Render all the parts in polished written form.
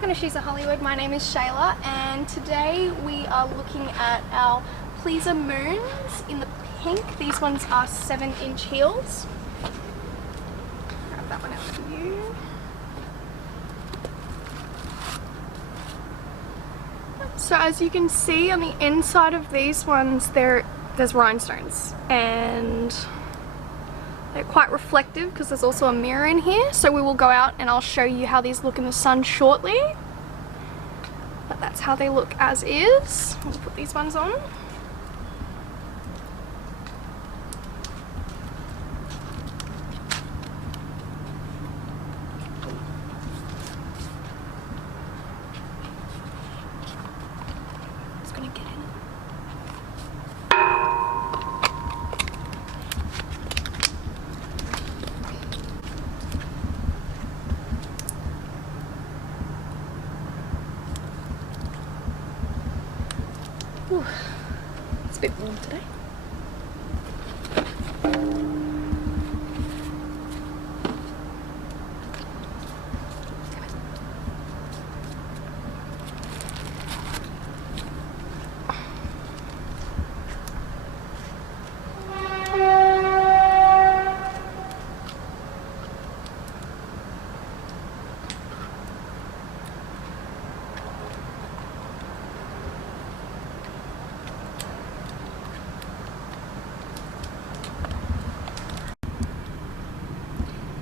Welcome to She's a Hollywood. My name is Shayla and today we are looking at our Pleaser Moons in the pink. These ones are 7-inch heels. Grab that one out for you. So as you can see on the inside of these ones there's rhinestones and they're quite reflective because there's also a mirror in here, so we will go out and I'll show you how these look in the sun shortly. But that's how they look as is. We'll put these ones on. It's gonna get in. Ooh, it's a bit warm today.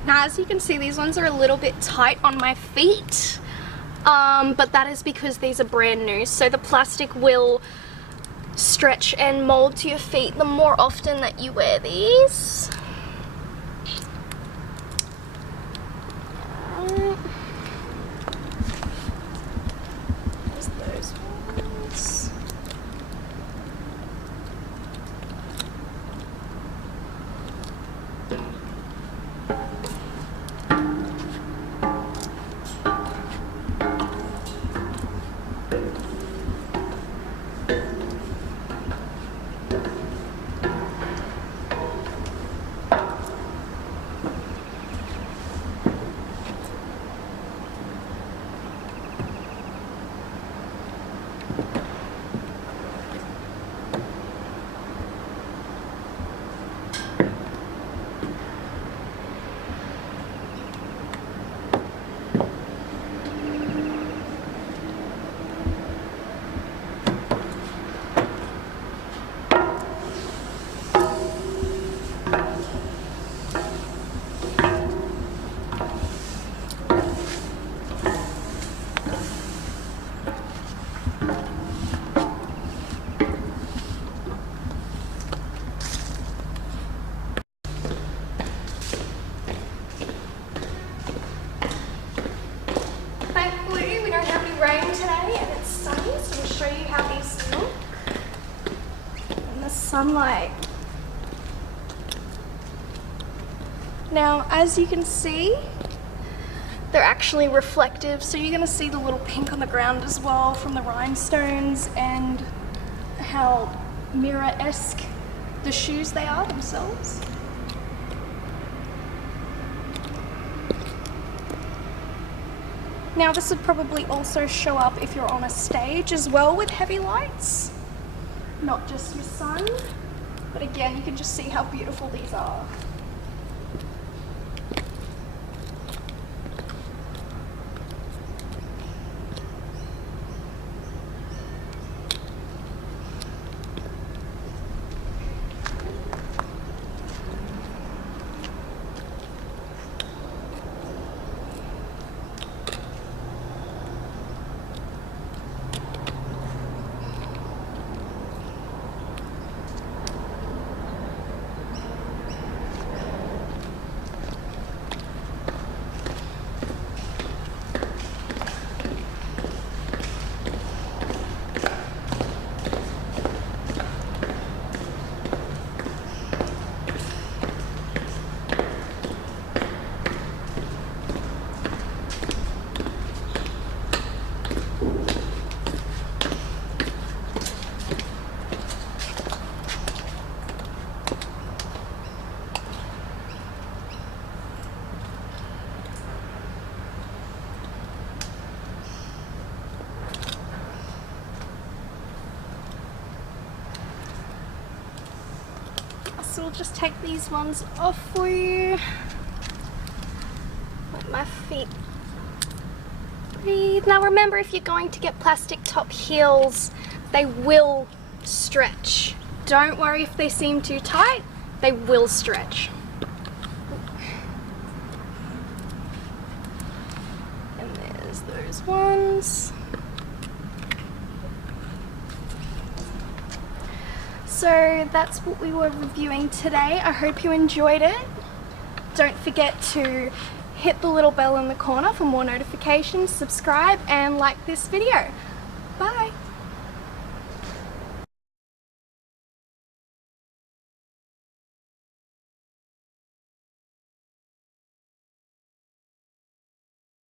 Now as you can see, these ones are a little bit tight on my feet, but that is because these are brand new, so the plastic will stretch and mold to your feet the more often that you wear these. There's those ones. Rain today and it's sunny, so I'll show you how these look in the sunlight. Now as you can see, they're actually reflective, so you're going to see the little pink on the ground as well from the rhinestones and how mirror-esque the shoes they are themselves. Now this would probably also show up if you're on a stage as well with heavy lights, not just your sun, but again you can just see how beautiful these are. So we'll just take these ones off for you. Let my feet breathe. Now remember, if you're going to get plastic top heels, they will stretch. Don't worry if they seem too tight, they will stretch. And there's those ones. So that's what we were reviewing today. I hope you enjoyed it. Don't forget to hit the little bell in the corner for more notifications, subscribe and like this video.